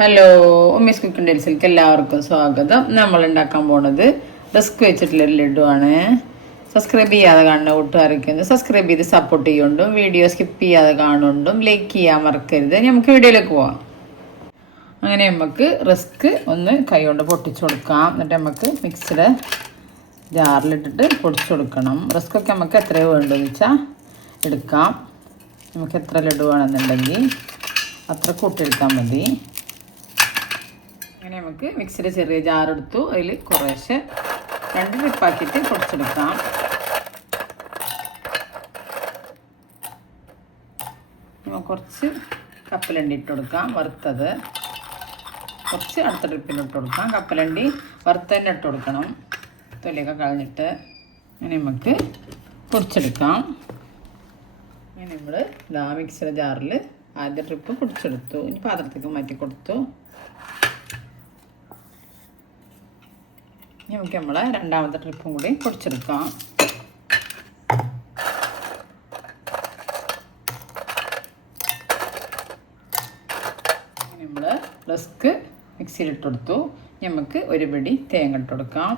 Hello, Ummis cooking ഡേയ്സിലേക്ക് എല്ലാവർക്കും സ്വാഗതം. നമ്മൾ ഉണ്ടാക്കാൻ പോണത് റിസ്ക് വെച്ചിട്ടുള്ളൊരു ലഡു ആണ്. സബ്സ്ക്രൈബ് ചെയ്യാതെ കാണുന്ന കൂട്ടുകാരൊക്കെ ഒന്ന് സബ്സ്ക്രൈബ് ചെയ്ത് സപ്പോർട്ട് ചെയ്യുന്നുണ്ടും വീഡിയോ സ്കിപ്പ് ചെയ്യാതെ കാണുന്നുണ്ടും ലൈക്ക് ചെയ്യാൻ മറക്കരുത്. നമുക്ക് വീഡിയോയിലേക്ക് പോവാം. അങ്ങനെ നമുക്ക് റിസ്ക് ഒന്ന് കൈ കൊണ്ട് പൊട്ടിച്ചു കൊടുക്കാം. എന്നിട്ട് നമുക്ക് മിക്സിയുടെ ജാറിലിട്ടിട്ട് പൊടിച്ചു കൊടുക്കണം. റിസ്ക്കൊക്കെ നമുക്ക് എത്രയോ വേണ്ടതെന്ന് വെച്ചാൽ എടുക്കാം. നമുക്ക് എത്ര ലഡു വേണമെന്നുണ്ടെങ്കിൽ അത്ര കൂട്ടിയെടുത്താൽ മതി. അങ്ങനെ നമുക്ക് മിക്സിയുടെ ചെറിയ ജാറെടുത്തു. അതിൽ കുറേശ്ശെ 2 ട്രിപ്പാക്കിയിട്ട് പൊടിച്ചെടുക്കാം. കുറച്ച് കപ്പലണ്ടി ഇട്ട് കൊടുക്കാം, വറുത്തത്. കുറച്ച് അടുത്ത ട്രിപ്പിന് ഇട്ട് കൊടുക്കാം. കപ്പലണ്ടി വറുത്ത് തന്നെ ഇട്ട് കൊടുക്കണം, തൊലിയൊക്കെ കളഞ്ഞിട്ട്. അങ്ങനെ നമുക്ക് പൊടിച്ചെടുക്കാം. അങ്ങനെ നമ്മൾ മിക്സിയുടെ ജാറിൽ ആദ്യ ട്രിപ്പ് പൊടിച്ചെടുത്തു. ഇനി പാത്രത്തേക്ക് മാറ്റി കൊടുത്തു. നമുക്ക് നമ്മളെ രണ്ടാമത്തെ ട്രിപ്പും കൂടി പൊടിച്ചെടുക്കാം. നമ്മൾ റിസ്ക് മിക്സിയിലിട്ട് കൊടുത്തു. നമുക്ക് ഒരു പിടി തേങ്ങ ഇട്ട് കൊടുക്കാം.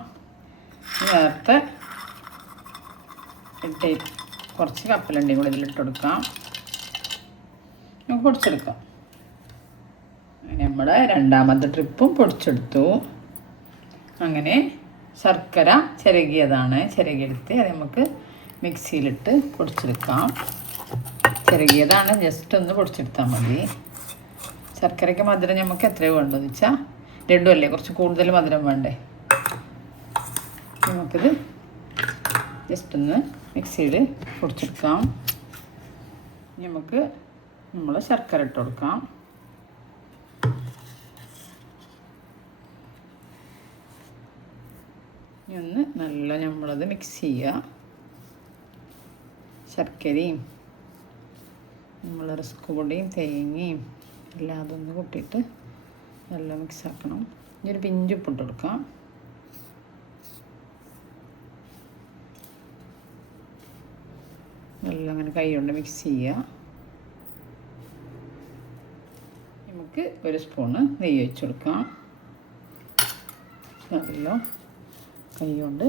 നേരത്തെ കുറച്ച് കപ്പലണ്ടിയും കൂടി ഇതിലിട്ട് കൊടുക്കാം. നമുക്ക് പൊടിച്ചെടുക്കാം. അങ്ങനെ നമ്മുടെ രണ്ടാമത്തെ ട്രിപ്പും പൊടിച്ചെടുത്തു. അങ്ങനെ ശർക്കര ചിരകിയെടുത്ത് അത് നമുക്ക് മിക്സിയിലിട്ട് പൊടിച്ചെടുക്കാം. ചിരകിയതാണ്, ജസ്റ്റ് ഒന്ന് പൊടിച്ചെടുത്താൽ മതി. ശർക്കരയ്ക്ക് മധുരം നമുക്ക് എത്രയോ വേണ്ടതെന്ന് വെച്ചാൽ ലഡു അല്ലേ, കുറച്ച് കൂടുതൽ മധുരം വേണ്ടേ. നമുക്കിത് ജസ്റ്റ് ഒന്ന് മിക്സിയിൽ പൊടിച്ചെടുക്കാം. നമുക്ക് നമ്മൾ ശർക്കര ഇട്ട് കൊടുക്കാം. ഒന്ന് നല്ല നമ്മളത് മിക്സ് ചെയ്യുക. ശർക്കരയും നമ്മൾ റിസ്ക് പൊടിയും തേങ്ങയും എല്ലാം അതൊന്ന് കൂട്ടിയിട്ട് നല്ല മിക്സ് ആക്കണം. ഇനി ഒരു പിഞ്ച് ഉപ്പിട്ട് കൊടുക്കാം. നല്ല അങ്ങനെ കൈ കൊണ്ട് മിക്സ് ചെയ്യുക. നമുക്ക് ഒരു സ്പൂണ് നെയ്യ് ഒഴിച്ച് കൊടുക്കാം. നല്ല കൈ കൊണ്ട്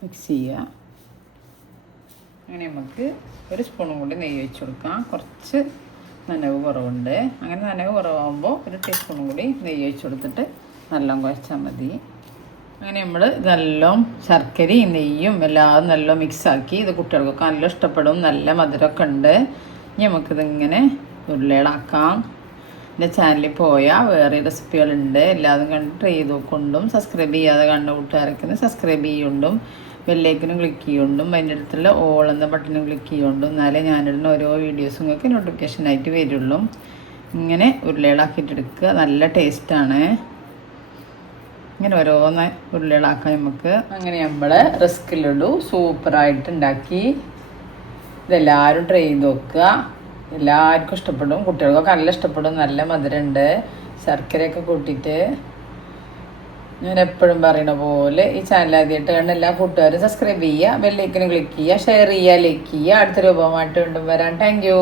മിക്സ് ചെയ്യുക. അങ്ങനെ നമുക്ക് ഒരു സ്പൂണും കൂടി നെയ്യ് ഒഴിച്ച് കൊടുക്കാം. കുറച്ച് നനവ് കുറവുണ്ട്. അങ്ങനെ നനവ് കുറവാകുമ്പോൾ ഒരു ടീസ്പൂണും കൂടി നെയ്യ് ഒഴിച്ച് കൊടുത്തിട്ട് നല്ല കുഴച്ചാൽ മതി. അങ്ങനെ നമ്മൾ ഇതെല്ലാം ശർക്കരയും നെയ്യും എല്ലാം നല്ല മിക്സാക്കി. ഇത് കുട്ടികൾക്കൊക്കെ നല്ല ഇഷ്ടപ്പെടും, നല്ല മധുരമൊക്കെ ഉണ്ട്. ഇനി നമുക്കിതിങ്ങനെ ഉരുളകളാക്കാം. എൻ്റെ ചാനലിൽ പോയാൽ വേറെ റെസിപ്പികളുണ്ട്, എല്ലാതും കണ്ട് ട്രൈ ചെയ്ത് നോക്കൊണ്ടും സബ്സ്ക്രൈബ് ചെയ്യാതെ കണ്ട കൂട്ടുകാരൊക്കെ സബ്സ്ക്രൈബ് ചെയ്യുകൊണ്ടും ബെല്ലൈക്കനും ക്ലിക്ക് ചെയ്യുകൊണ്ടും അതിൻ്റെ അടുത്തുള്ള ഓൾ എന്ന ബട്ടനും ക്ലിക്ക് ചെയ്യുകൊണ്ടും എന്നാലേ ഞാനിടുന്ന ഓരോ വീഡിയോസും നിങ്ങൾക്ക് നോട്ടിഫിക്കേഷനായിട്ട് വരുള്ളൂ. ഇങ്ങനെ ഉരുളകളാക്കിയിട്ടെടുക്കുക, നല്ല ടേസ്റ്റാണ്. ഇങ്ങനെ ഓരോന്ന് ഉരുളകളാക്കാം നമുക്ക്. അങ്ങനെ നമ്മൾ റിസ്ക് ലഡു സൂപ്പറായിട്ട് ഉണ്ടാക്കി. ഇതെല്ലാവരും ട്രൈ ചെയ്ത് നോക്കുക, എല്ലാവർക്കും ഇഷ്ടപ്പെടും. കുട്ടികൾക്കൊക്കെ നല്ല ഇഷ്ടപ്പെടും, നല്ല മധുരമുണ്ട്. ശർക്കരയൊക്കെ കൂട്ടിയിട്ട് ഞാൻ എപ്പോഴും പറയുന്ന പോലെ ഈ ചാനൽ ആദ്യമായിട്ട് കണ്ട എല്ലാ കൂട്ടുകാരും സബ്സ്ക്രൈബ് ചെയ്യുക, ബെല്ലൈക്കനും ക്ലിക്ക് ചെയ്യുക, ഷെയർ ചെയ്യുക, ലൈക്ക് ചെയ്യുക. അടുത്ത രൂപമായിട്ട് വീണ്ടും വരാം. Thank you.